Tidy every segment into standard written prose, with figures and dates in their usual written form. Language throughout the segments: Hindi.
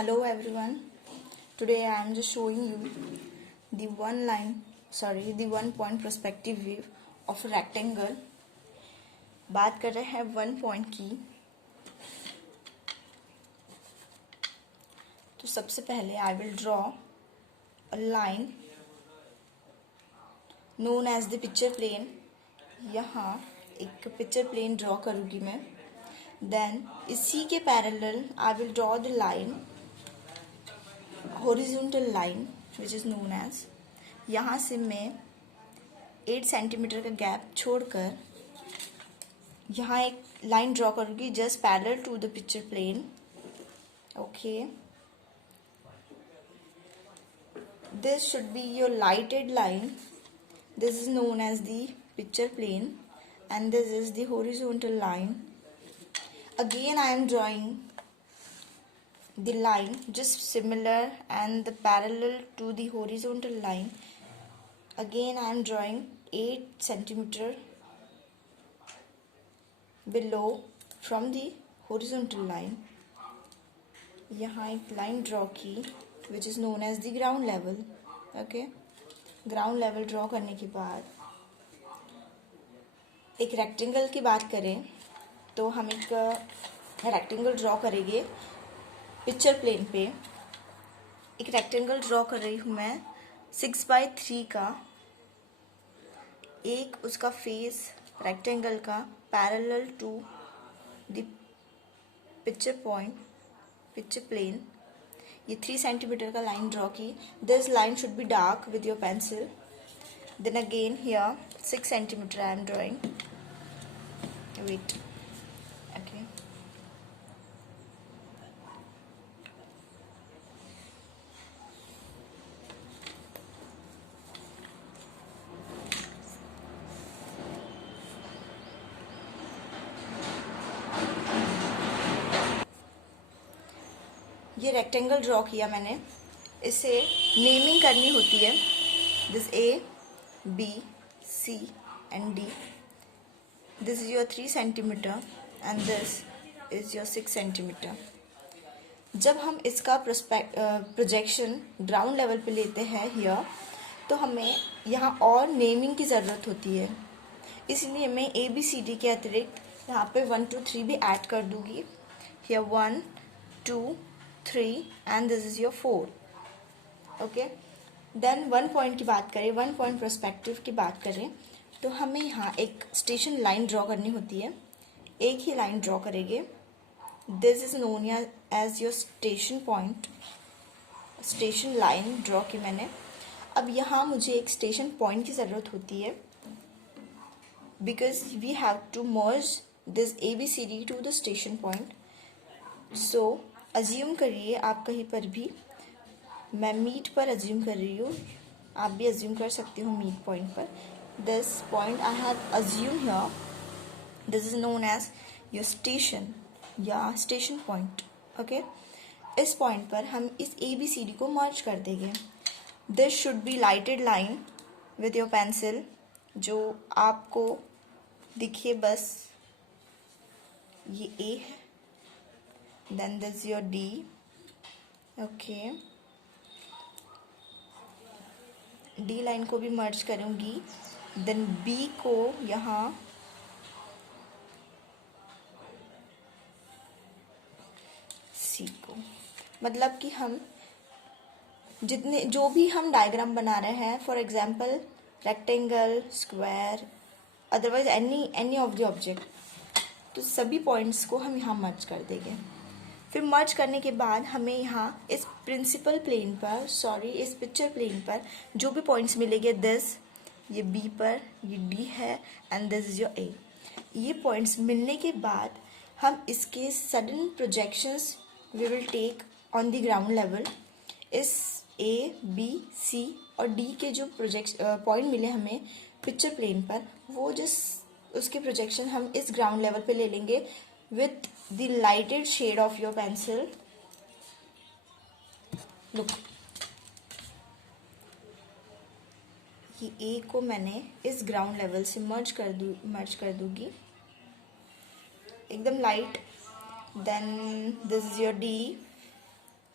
Hello everyone. Today I am just showing you the the one point perspective view of a rectangle. बात कर रहे हैं वन पॉइंट की. तो सबसे पहले I will draw a line known as the picture plane. यहाँ एक पिक्चर प्लेन ड्रॉ करूँगी मैं. देन इसी के parallel I will draw the line horizontal line which is known as. यहाँ से मैं 8 सेंटीमीटर का गैप छोड़कर यहाँ एक लाइन ड्रॉ करूँगी just parallel to the picture plane. Okay, this should be your lighted line. This is known as the picture plane and this is the horizontal line. Again I am drawing the line just similar and the parallel to the horizontal line. Again I am drawing 8 centimeter below from the horizontal line. यहाँ एक लाइन ड्रॉ की which is known as the ground level. Okay, ground level draw करने के बाद एक रेक्टेंगल की बात करें तो हम एक रेक्टेंगल ड्रॉ करेंगे पिक्चर प्लेन पे. एक रेक्टेंगल ड्रॉ कर रही हूँ मैं 6/3 का. एक उसका फेस रेक्टेंगल का parallel to the picture plane. ये 3 सेंटीमीटर का लाइन ड्रॉ की. This line should be dark with your pencil. Then again here 6 centimetre I am drawing. Wait, okay, ये रेक्टेंगल ड्रॉ किया मैंने. इसे नेमिंग करनी होती है. This A, B, C and D. This is your 3 centimetre and this is your 6 centimetre. जब हम इसका प्रोजेक्शन ग्राउंड लेवल पे लेते हैं हियर, तो हमें यहाँ और नेमिंग की ज़रूरत होती है. इसलिए मैं ए बी सी डी के अतिरिक्त यहाँ पे 1 2 3 भी ऐड कर दूँगी. Here 1 2 3 and this is your 4. Okay, then one point की बात करें, वन पॉइंट पर्सपेक्टिव की बात करें तो हमें यहाँ एक स्टेशन लाइन ड्रॉ करनी होती है. एक ही लाइन ड्रॉ करेंगे. This is known as your station point. Station line draw की मैंने. अब यहाँ मुझे एक स्टेशन पॉइंट की ज़रूरत होती है because we have to merge this A B C D to the station point. So assume करिए आप कहीं पर भी, मैं मीट पर अज्यूम कर रही हूँ, आप भी अज्यूम कर सकते हो मीट पॉइंट पर. This point I have assume here. This is known as your station या स्टेशन पॉइंट. ओके, इस पॉइंट पर हम इस ए बी सी डी को मर्ज कर देंगे. This should be lighted line with your pencil जो आपको दिखे. बस ये ए है. Then this is your D. Okay, D line को भी मर्ज करूंगी. देन B को यहाँ C को, मतलब कि हम जितने जो भी हम डायग्राम बना रहे हैं, for example rectangle, square, otherwise any of the object, तो सभी पॉइंट्स को हम यहाँ मर्ज कर देंगे. फिर मर्ज करने के बाद हमें यहाँ इस प्रिंसिपल प्लेन पर, इस पिक्चर प्लेन पर जो भी पॉइंट्स मिलेंगे, दिस, ये बी पर, ये डी है and this is your A. ये पॉइंट्स मिलने के बाद हम इसके sudden projections we will take on the ground level. इस ए बी सी और डी के जो पॉइंट मिले हमें पिक्चर प्लेन पर, वो उसके प्रोजेक्शन हम इस ग्राउंड लेवल पे ले लेंगे with the lighted shade of your pencil. Look, ये A को मैंने इस ग्राउंड लेवल से मर्ज कर दूंगी एकदम light. Then this is your D.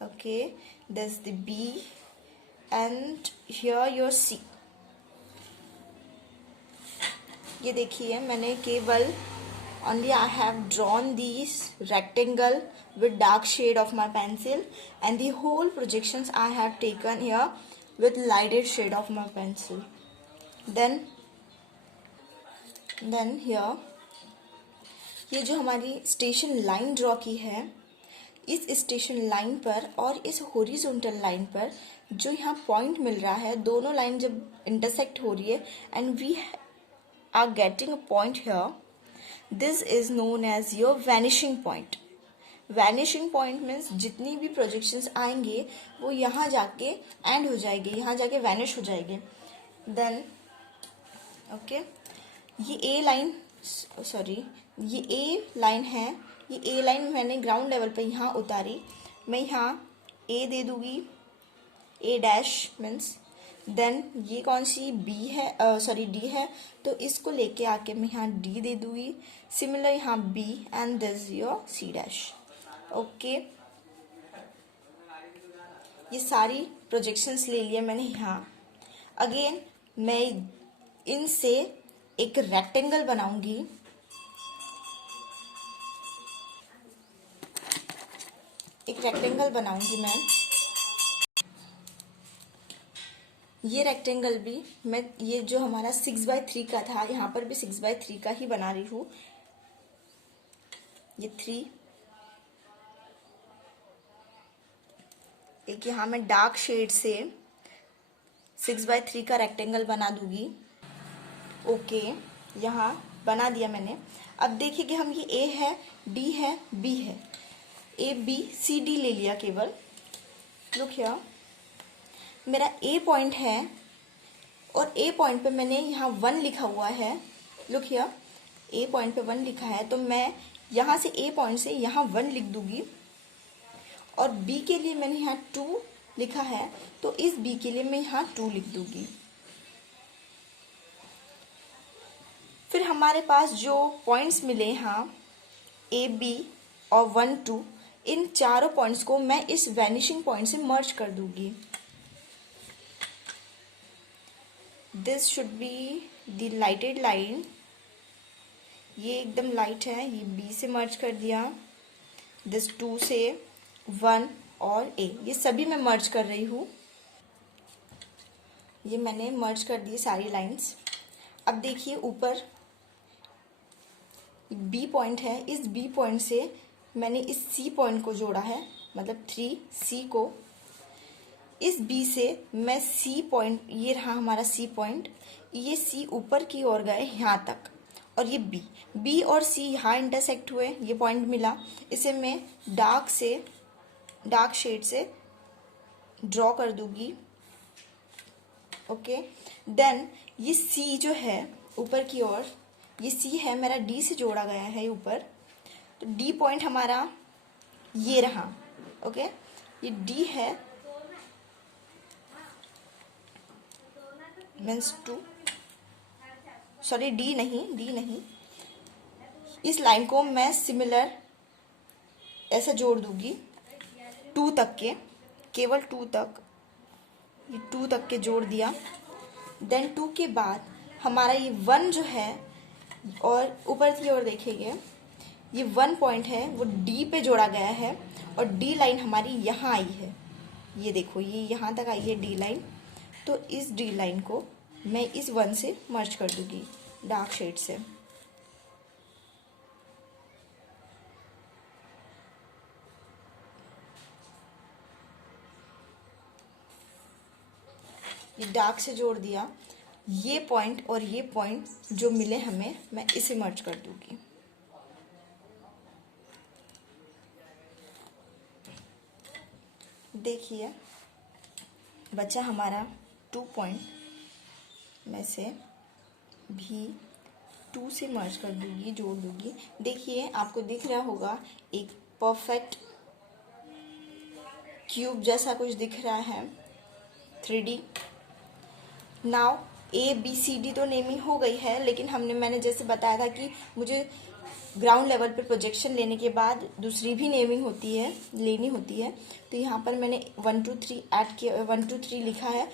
Okay, this the B and here your C. ये देखिए मैंने केवल only I have drawn these rectangle with dark shade of my pencil and the whole projections I have taken here with lighted shade of my pencil. Then here ये जो हमारी स्टेशन लाइन ड्रॉ की है, इस स्टेशन लाइन पर और इस हॉरिजॉन्टल लाइन पर जो यहाँ पॉइंट मिल रहा है, दोनों लाइन जब इंटरसेक्ट हो रही है and we are getting a point here, this is known as your vanishing point. Vanishing point means जितनी भी प्रोजेक्शंस आएंगे वो यहाँ जाके एंड हो जाएंगे, यहाँ जाके वैनिश हो जाएंगे. देन ओके, ये ए लाइन, सॉरी ये ए लाइन है, ये ए लाइन मैंने ग्राउंड लेवल पे यहाँ उतारी, मैं यहाँ ए दे दूंगी, ए डैश मीन्स. देन ये कौन सी बी है, सॉरी डी है, तो इसको लेके आके मैं यहाँ डी दे दूंगी. सिमिलर यहाँ B and this your C dash. Okay, ये सारी प्रोजेक्शंस ले लिए मैंने यहाँ. अगेन मैं इनसे एक रेक्टेंगल बनाऊंगी. एक रेक्टेंगल बनाऊंगी मैं. ये रेक्टेंगल भी मैं, ये जो हमारा 6x3 का था, यहाँ पर भी 6x3 का ही बना रही हूँ. ये 3, एक यहाँ मैं डार्क शेड से 6x3 का रेक्टेंगल बना दूंगी. ओके, यहाँ बना दिया मैंने. अब देखिए कि हम ये ए है, डी है, बी है, ए बी सी डी ले लिया केवल. लुक हियर, मेरा ए पॉइंट है और ए पॉइंट पे मैंने यहाँ 1 लिखा हुआ है. लुक हियर, ए पॉइंट पे 1 लिखा है, तो मैं यहाँ से ए पॉइंट से यहाँ 1 लिख दूंगी. और बी के लिए मैंने यहाँ 2 लिखा है, तो इस बी के लिए मैं यहाँ 2 लिख दूंगी. फिर हमारे पास जो पॉइंट्स मिले यहाँ ए बी और 1 2, इन चारों पॉइंट्स को मैं इस वैनिशिंग पॉइंट से मर्ज कर दूंगी. This should be the lighted line. ये एकदम लाइट है, ये बी से मर्ज कर दिया. दिस 2 से 1 और ए, ये सभी मैं मर्ज कर रही हूँ. ये मैंने मर्ज कर दी सारी लाइंस. अब देखिए ऊपर बी पॉइंट है, इस बी पॉइंट से मैंने इस सी पॉइंट को जोड़ा है, मतलब 3C को. इस बी से मैं सी पॉइंट, ये रहा हमारा सी पॉइंट, ये सी ऊपर की ओर गए यहाँ तक, और ये बी और सी यहाँ इंटरसेक्ट हुए, ये पॉइंट मिला. इसे मैं डार्क शेड से ड्रॉ कर दूंगी. ओके, देन ये सी जो है ऊपर की ओर, ये सी है मेरा डी से जोड़ा गया है ऊपर, तो डी पॉइंट हमारा ये रहा. ओके, ये डी है मीन्स 2, सॉरी डी नहीं, इस लाइन को मैं सिमिलर ऐसे जोड़ दूंगी 2 तक के, केवल 2 तक, ये 2 तक के जोड़ दिया. देन 2 के बाद हमारा ये 1 जो है, और ऊपर की ओर देखेंगे ये 1 पॉइंट है वो डी पे जोड़ा गया है, और डी लाइन हमारी यहाँ आई है. ये देखो, ये यहाँ तक आई है डी लाइन, तो इस डी लाइन को मैं इस 1 से मर्ज कर दूंगी डार्क शेड से. ये डार्क से जोड़ दिया. ये पॉइंट और ये पॉइंट जो मिले हमें, मैं इसे मर्ज कर दूंगी. देखिए बचा हमारा 2 पॉइंट, मैं से भी 2 से मर्ज कर दूंगी, जोड़ दूंगी. देखिए आपको दिख रहा होगा एक परफेक्ट क्यूब जैसा कुछ दिख रहा है, 3D. Now A B C D तो नेमिंग हो गई है, लेकिन मैंने जैसे बताया था कि मुझे ग्राउंड लेवल पर प्रोजेक्शन लेने के बाद दूसरी भी नेमिंग लेनी होती है। तो यहाँ पर मैंने 1 2 3 ऐड किया, 1 2 3 लिखा है।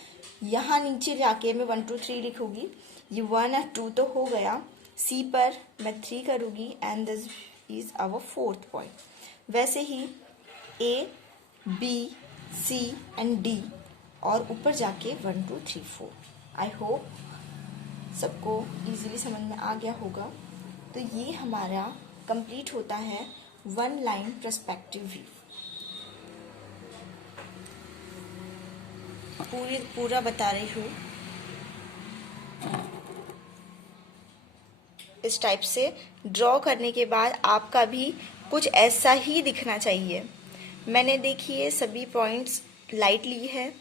यहाँ नीचे जाके मैं 1 2 3 लिखूंगी। ये 1 और 2 तो हो गया। सी पर मैं 3 करूँगी and this is our fourth point. वैसे ही A, B, C and D और ऊपर जाके 1 2 3 4। आई होप सबको इजीली समझ में आ गया होगा। तो ये हमारा कंप्लीट होता है 1 लाइन पर्सपेक्टिव व्यू। पूरा बता रही हूँ। इस टाइप से ड्रॉ करने के बाद आपका भी कुछ ऐसा ही दिखना चाहिए। मैंने देखिए सभी पॉइंट्स लाइट लिए है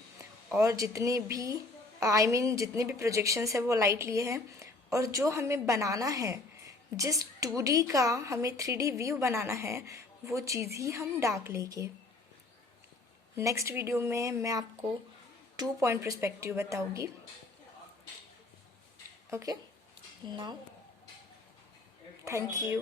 और जितने भी जितने भी प्रोजेक्शंस है वो लाइट लिए हैं। और जो हमें बनाना है, जिस 2D का हमें 3D व्यू बनाना है, वो चीज़ ही हम डार्क लेंगे। नेक्स्ट वीडियो में मैं आपको 2 पॉइंट पर्सपेक्टिव बताऊंगी। Okay, now thank you.